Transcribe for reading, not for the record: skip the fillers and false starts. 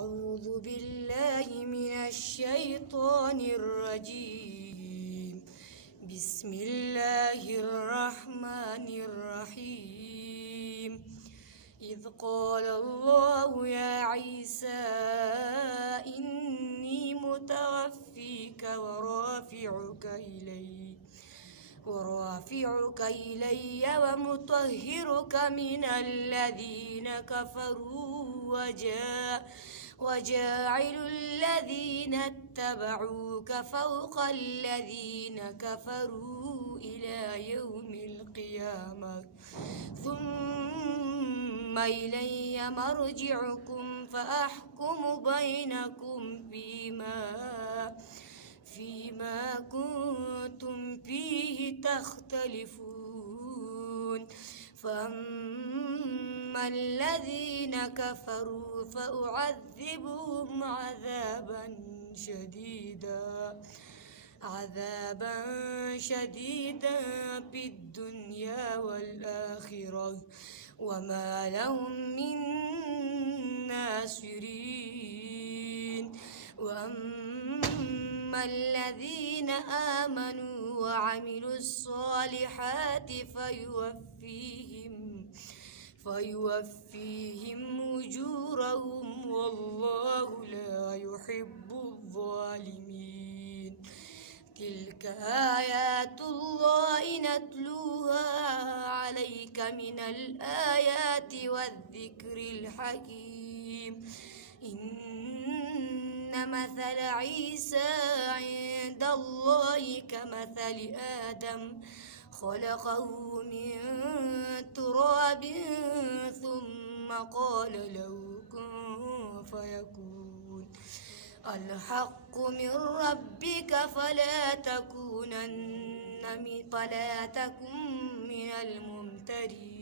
أعوذ بالله من الشيطان الرجيم. بسم الله الرحمن الرحيم. إذ قال الله يا عيسى إني متوفيك ورافعك إلي ومطهرك من الذين كفروا وجاعل الذين اتبعوك فوق الذين كفروا إلى يوم القيامة ثم إلي مرجعكم فأحكم بينكم فيما كنتم فيه تختلفون. فأما الذين كفروا فأعذبهم عذابا شديدا في الدنيا والآخرة وما لهم من ناصرين. وأما الذين آمنوا وعملوا الصالحات فيوفيهم أجورهم والله لا يحب الظالمين. تلك آيات الله نتلوها عليك من الآيات والذكر الحكيم. إن مثل عيسى عند الله كمثل آدم خلقه من تراب ثم قال له كن فيكون. الحق من ربك فلا تكن من الممترين.